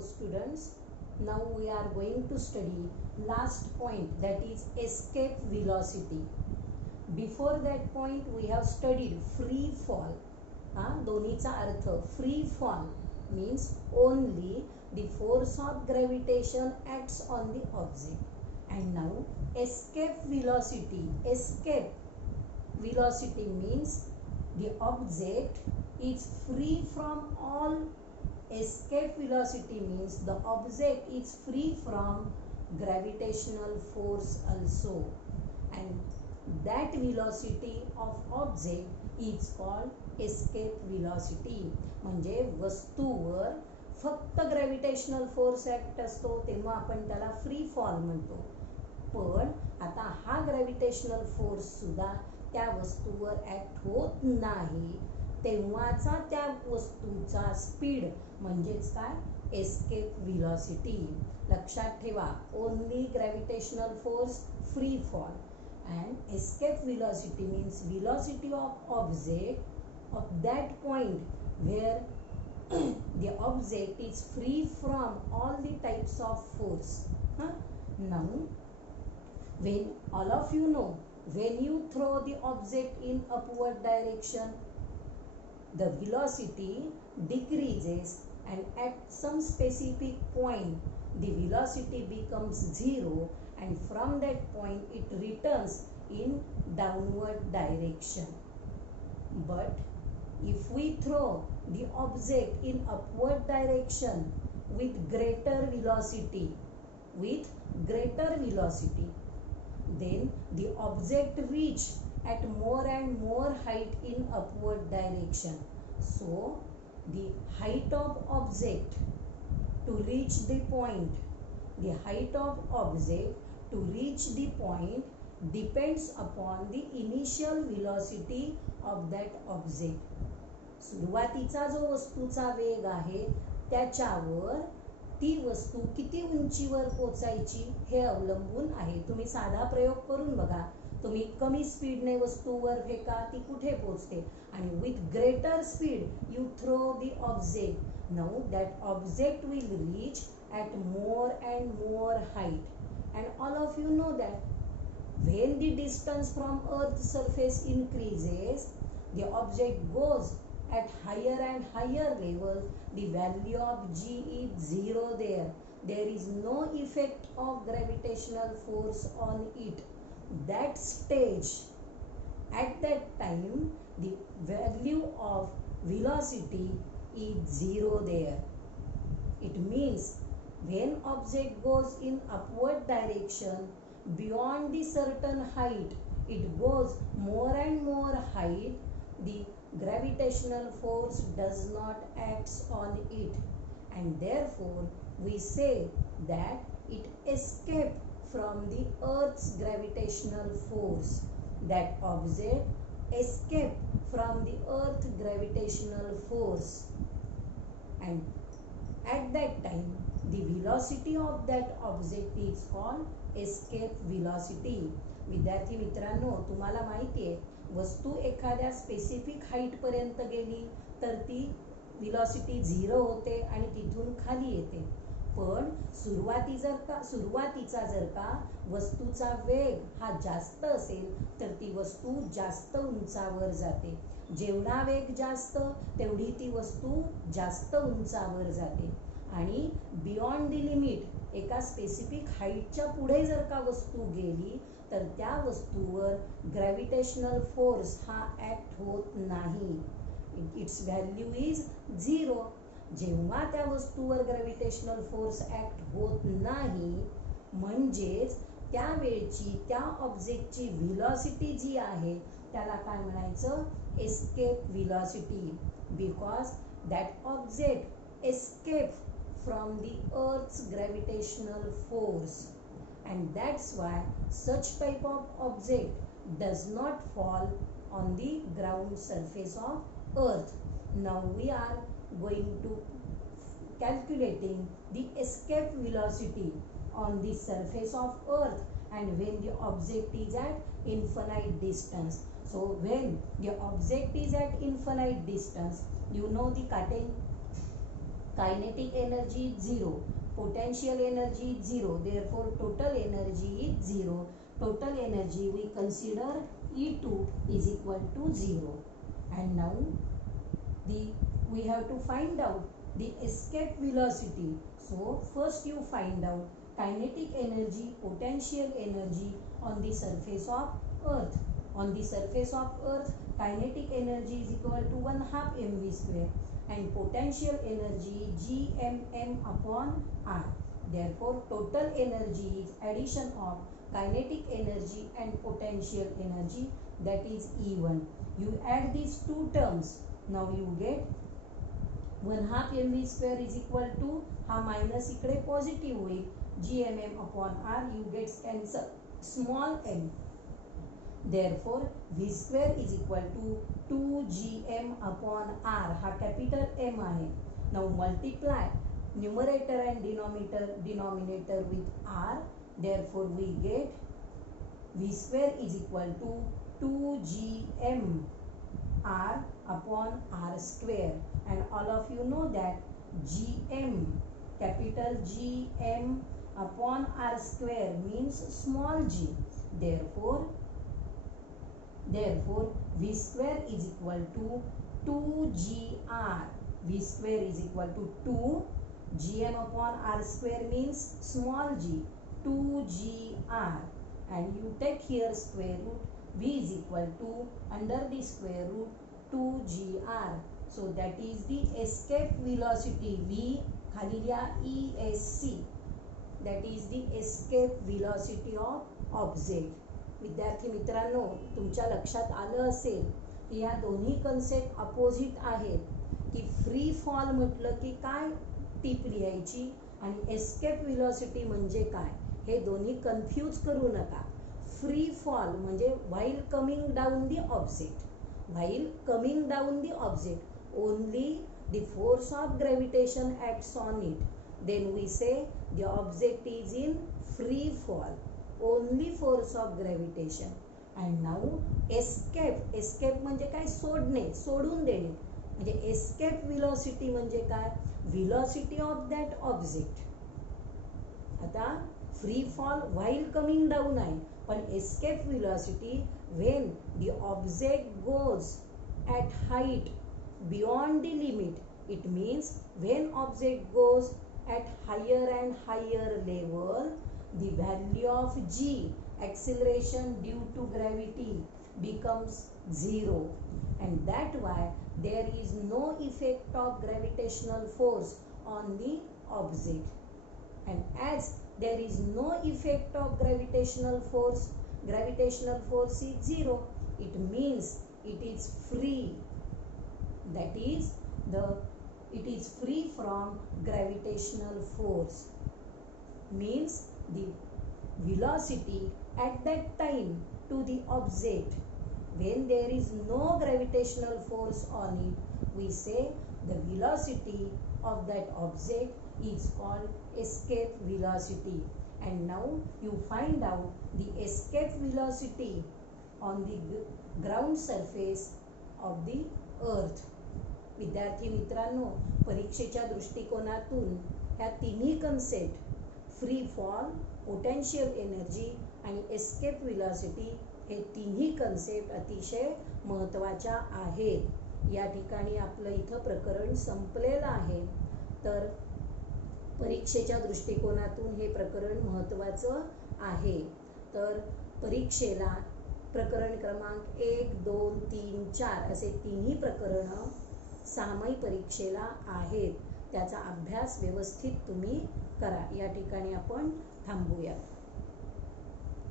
students, now we are going to study last point, that is escape velocity. Before that point we have studied free fall. दोन्हीचा अर्थ free fall means only the force of gravitation acts on the object, and now escape velocity. Escape velocity means the object is free from all. Escape velocity means the object is free from gravitational force also, and that velocity of object is called escape velocity. म्हणजे वस्तूवर फक्त gravitational force act असतो तेव्हा आपण त्याला free fall म्हणतो. पण आता हा ग्रॅव्हिटेशनल फोर्स सुद्धा त्या वस्तूवर ऍक्ट होत नाही तेव्हाचा त्या वस्तूचा स्पीड म्हणजेच काय, एस्केप व्हेलॉसिटी. लक्षात ठेवा, only gravitational force, free fall, and escape velocity means velocity of object of that point where the object is free from all the types of force. Now when all of you know, when you throw the object in upward direction, the velocity decreases, and at some specific point the velocity becomes zero, and from that point it returns in downward direction. But if we throw the object in upward direction with greater velocity, then the object reach at more and more height in upward direction. So the height of object to reach the point, the height of object to reach the point depends upon the initial velocity of that object. सुरुवातीचा जो वस्तूचा वेग आहे त्याच्यावर ती वस्तू किती उंचीवर पोचायची हे अवलंबून आहे. तुम्ही साधा प्रयोग करून बघा, तुम्ही कमी स्पीडने वस्तूवर फेका, ती कुठे पोचते, आणि with greater speed you throw the object. Now that object will reach at more and more height, and all of you know that when the distance from earth's surface increases, the object goes at higher and higher level. The value of g is zero. There is no effect of gravitational force on it. That stage, at that time the value of velocity is zero there. It means when object goes in upward direction beyond the certain height, it goes more and more height, the gravitational force does not act on it, and therefore we say that it escaped from the earth's gravitational force. That object escaped from the earth gravitational force, and at that time the velocity of that object is called escape velocity. विद्यार्थी मित्रांनो, तुम्हाला माहिती आहे, वस्तू एखाद्या specific height पर्यंत गेली तर ती velocity झिरो होते आणि तिथून खाली येते. पण सुरुवातीचा जर का वस्तूचा वेग हा जास्त असेल तर ती वस्तू जास्त उंचावर जाते. जेवढा वेग जास्त तेवढी ती वस्तू जास्त उंचावर जाते, आणि बियॉन्ड द लिमिट, एका स्पेसिफिक हाईटच्या पुढे जर का वस्तू गेली तर त्या वस्तूवर ग्रॅव्हिटेशनल फोर्स हा ऍक्ट होत नाही. It's value is zero. जेव्हा त्या वस्तूवर ग्रॅव्हिटेशनल फोर्स ऍक्ट होत नाही म्हणजेच त्यावेळची त्या ऑब्जेक्टची व्हेलॉसिटी जी आहे त्याला काय म्हणायचं, escape velocity, because that object escape from the earth's gravitational force, and that's why such type of object does not fall on the ground surface of earth. Now we are going to calculating the escape velocity on the surface of earth, and when the object is at infinite distance. So when the object is at infinite distance, you know the kinetic energy is 0, potential energy is 0, therefore total energy is 0. Total energy we consider E2 is equal to 0. And now we have to find out the escape velocity. So first you find out kinetic energy, potential energy on the surface of earth. On the surface of earth, kinetic energy is equal to 1/2 mv square and potential energy gmm upon r. Therefore total energy is addition of kinetic energy and potential energy, that is E1. You add these two terms, now you get 1/2 mv square is equal to, हा minus इकडे positive होईल, gmm upon r, you get cancel small m. Therefore v square is equal to 2gm upon r, हा capital M आहे. Now multiply numerator and denominator with r, therefore we get v square is equal to 2gm r upon r square, and all of you know that gm, capital gm upon r square means small g. Therefore v square is equal to 2gr. V square is equal to 2 gm upon r square means small g, 2gr, and you take here square root, v is equal to under the square root 2gr. So that is the escape velocity. V खाली लिहा ESC, that is the escape velocity of object. विद्यार्थी मित्रांनो, तुमच्या लक्षात आलं असेल की या दोन्ही कन्सेप्ट अपोजिट आहेत, की फ्री फॉल म्हटलं की काय टिप लिहायची आणि एस्केप वेलोसिटी म्हणजे काय, हे दोन्ही कन्फ्यूज करू नका. फ्री फॉल म्हणजे while coming down the object, while coming down the object only the force of gravitation acts on it, then we say the object is in free fall, only force of gravitation. And now escape म्हणजे काय, सोडणे, सोडून देणे, म्हणजे escape velocity म्हणजे काय, velocity of that object. आता free fall while coming down आहे, पण escape velocity when the object goes at height beyond the limit, it means when object goes at higher and higher level, the value of g, acceleration due to gravity, becomes 0, and that why there is no effect of gravitational force on the object. And as there is no effect of gravitational force is 0, it means it is free, that is it is free from gravitational force, means the velocity at that time to the object when there is no gravitational force on it, we say the velocity of that object is called escape velocity. And now you find out the escape velocity on the ground surface of the earth. विद्यार्थी मित्रांनो, परीक्षेच्या दृष्टिकोनातून ह्या तिन्ही concept free fall, potential energy आणि escape velocity हे तिन्ही concept अतिशय महत्त्वाच्या आहेत. या ठिकाणी आपलं इथं प्रकरण संपलेलं आहे. तर परीक्षेच्या दृष्टिकोनातून हे प्रकरण महत्त्वाचं आहे. तर परीक्षेला प्रकरण क्रमांक 1, 2, 3, 4 असे तिन्ही प्रकरणं सामाई परीक्षेला आहेत. त्याचा अभ्यास व्यवस्थित तुम्ही करा. या ठिकाणी आपण थांबूया.